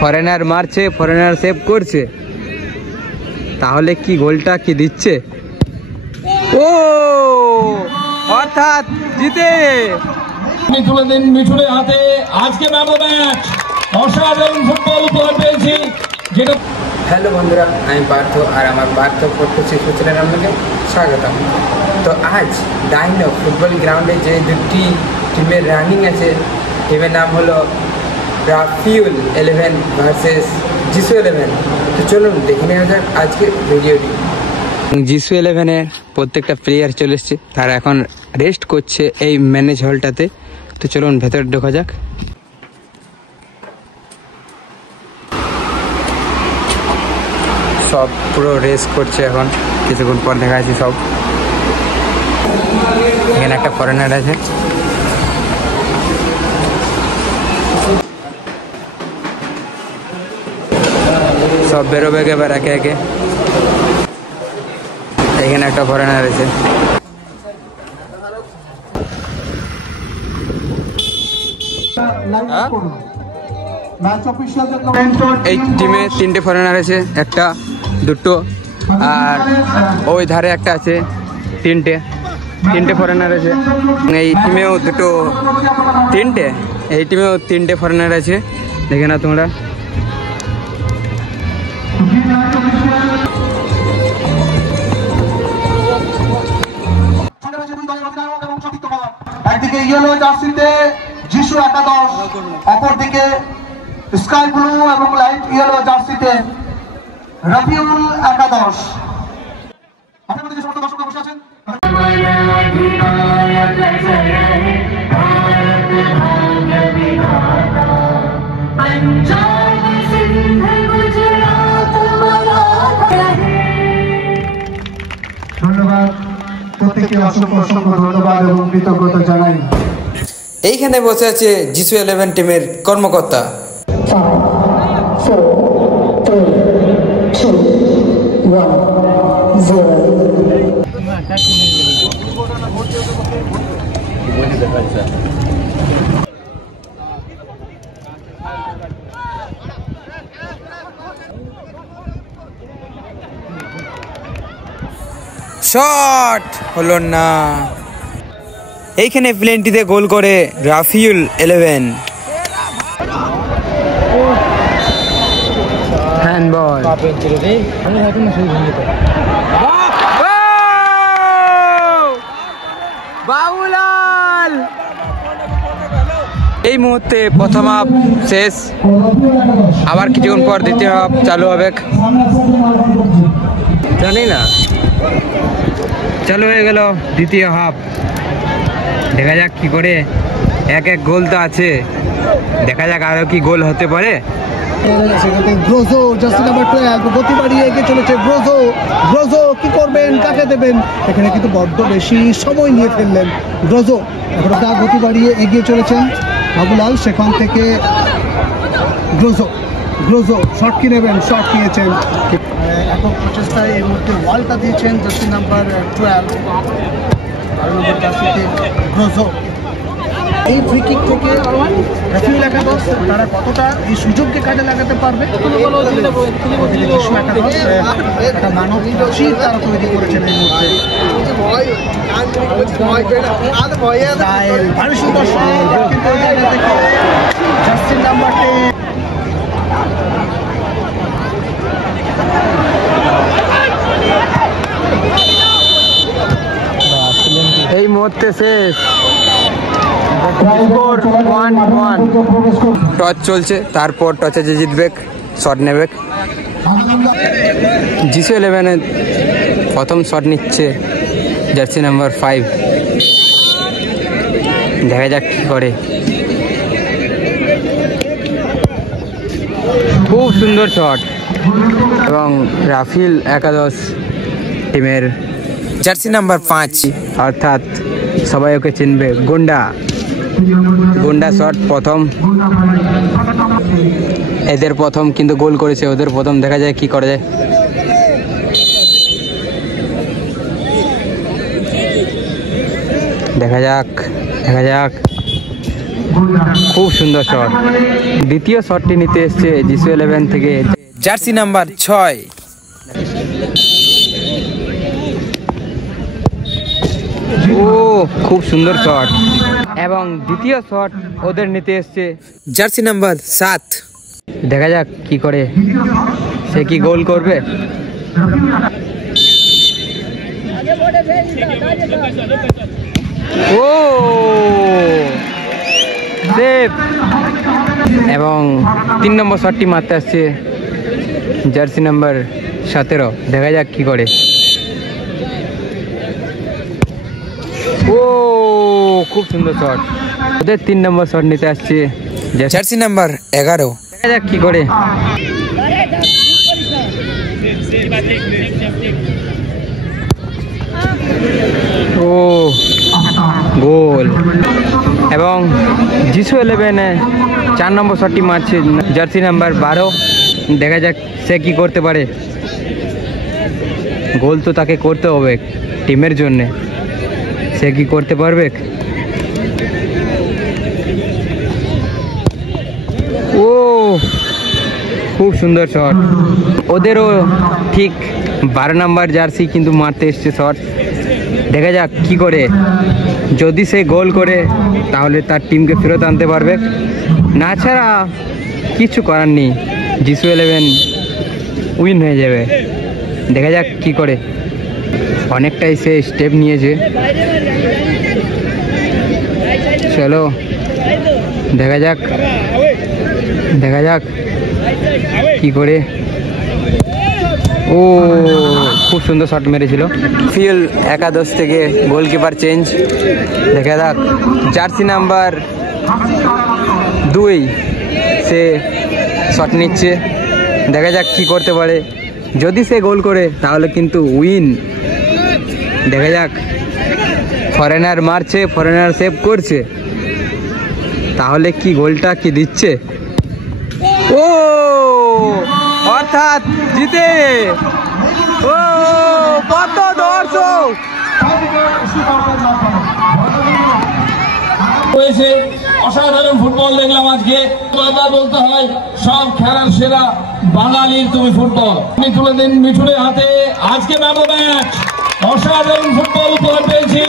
Foreigner মারছে, foreigner save করছে, তাহলে কি গোলটা কি দিচ্ছে? ও অর্থাৎ জিতে তুলে দিন মিঠুনের হাতে আজকে ম্যান অফ দ্য ম্যাচ। অসাধারণ ফুটবল উপহার পেয়েছি যেটা। হ্যালো বন্ধুরা, আমি পার্থ আর আমার পার্থ ফটো শিশু চ্যানেলে আপনাকে স্বাগতম। তো আজ ডাইনো ফুটবল গ্রাউন্ডে যে দুটি টিমের রানিং আছে, টিমের নাম হলো রাফিউল 11 ভার্সেস জিসু 11। তো চলুন দেখে নেওয়া যাক আজকে ভিডিওটি। জিসু 11-এর প্রত্যেকটা প্লেয়ার চলে এসছে, তারা এখন রেস্ট করছে এই ম্যানেজ হলটাতে। তো চলুন ভেতরে ঢোকা যাক। সব পুরো রেস্ট করছে, এখন কিছুক্ষণ পর দেখা যাচ্ছে সব। এখানে একটা ফরেনার আছে, সব বেরোবে এবার একে একে। এখানে একটা ফরেনার আছে। এই টিমে 3টে ফরেনার আছে, একটা দুটো আর ওই ধারে একটা আছে, তিনটে ফরেনার আছে। এই টিমেও তিনটে ফরেনার আছে, দেখে না তোমরা। একদিকে ইয়েলো জার্সিতে যিশু একাদশ, অপরদিকে স্কাই ব্লু এবং লাইট ইয়েলো জার্সিতে রাফিউল একাদশ। আপনাদের যে সমস্ত দর্শক বসে আছেন, ধন্যবাদ প্রত্যেককে, অসংখ্য ধন্যবাদ এবং কৃতজ্ঞতা জানাই। এইখানে বসে আছে জিসু 11 টিমের কর্মকর্তা। শট হলো না। এইখানে প্লেনটিতে গোল করে রাফিউল 11। হ্যান্ডবল। বাবুলাল। এই মুহূর্তে প্রথম হাফ শেষ, আবার কিছুক্ষণ পর দ্বিতীয় হাফ চালু হবে। জানি না, চালু হয়ে গেল দ্বিতীয় হাফ। দেখা যাক কি করে, এক গোল তো আছে, দেখা যাক আরো কি গোল হতে পারে। ব্রোজো জার্সি নাম্বার 12 গতি বাড়িয়ে এগিয়ে চলেছে। ব্রোজো কি করবেন, কাকে দেবেন? এখানে কিন্তু বড্ড বেশি সময় নিয়ে ফেললেন ব্রোজো। এখন তার গতি বাড়িয়ে এগিয়ে চলেছেন বাবুলাল, সেখান থেকে ব্রোজো শট কি নেবেন, শট নিয়েছেন। একক প্রচেষ্টায় এই মুহূর্তে ওয়ালটা দিয়েছেন জার্সি নাম্বার 12 জার্সিতে ব্রোজো। এই ফ্রি কিক থেকে রাফিউল একাদশ তারা কতটা এই সুযোগকে কাজে লাগাতে পারবে? একটা মানব চির তারা তৈরি করেছেন এই মুহূর্তে। ভারী সুন্দর জার্সি নাম্বার 10। এই মুহূর্তে শেষ, টচ চলছে, তারপর টচে যে জিতবে শট নেবে। জিসু 11 প্রথম শট নিচ্ছে জার্সি নাম্বার 5। দেখা যাক কি করে। খুব সুন্দর শট, এবং রাফিউল একাদশ টিমের জার্সি নাম্বার 5, অর্থাৎ সবাই ওকে চিনবে, গুন্ডা শট প্রথম। এদের প্রথম কিন্তু গোল করেছে, ওদের প্রথম। দেখা যায় কি করে যায়। দেখা যাক খুব সুন্দর শট। দ্বিতীয় শটটি নিতে এসছে জিসু 11 থেকে জার্সি নাম্বার 6। ও খুব সুন্দর শট। এবং দ্বিতীয় শট ওদের নিতে এসছে জার্সি নাম্বার 7। দেখা যাক কি করে, সে কি গোল করবে। ও সেভ। এবং 3 নম্বর শটটি মারতে আসছে জার্সি নাম্বার 17। দেখা যাক কি করে। ও খুব সুন্দর শট। ওদের 3 নম্বর শট নিতে আসছে জার্সি নাম্বার 11। দেখা যাক কি করে। ও গোল। এবং জিসু 11 4 নম্বর শটটি মারছে জার্সি নাম্বার 12। দেখা যাক সে কি করতে পারে। গোল তো তাকে করতে হবে টিমের জন্যে, সে কি করতে পারবে। ও খুব সুন্দর শট। ওদেরও ঠিক 12 নম্বর জার্সি কিন্তু মারতে এসছে শট। দেখা যাক কি করে। যদি সে গোল করে তাহলে তার টিমকে ফেরত আনতে পারবে, না ছাড়া কিছু করার নেই, জিসু 11 উইন হয়ে যাবে। দেখা যাক কি করে। অনেকটাই সে স্টেপ নিয়েছে। চলো দেখা যাক কি করে। ও খুব সুন্দর শট মেরেছিল। ফিল একাদশ থেকে গোলকিপার চেঞ্জ। দেখা যাক জার্সি নাম্বার 2 সে শট নিচ্ছে। দেখা যাক কি করতে পারে। যদি সে গোল করে তাহলে কিন্তু উইন। দেখা যাক, ফরেনার মারছে, ফরেনার সেভ করছে, তাহলে কি গোলটা কি দিচ্ছে। ও অর্থাৎ জিতে। ও কত দর্শক হয়েছে। অসাধারণ ফুটবল দেখলাম আজকে। বারবার বলতে হয় সব খেলার সেরা বাঙালির তুমি ফুটবল। আপনি তুলে দিন মিঠুনের হাতে আজকে ম্যান অফ দ্য ম্যাচ। অসাধারণ ফুটবল উপহার পেয়েছি।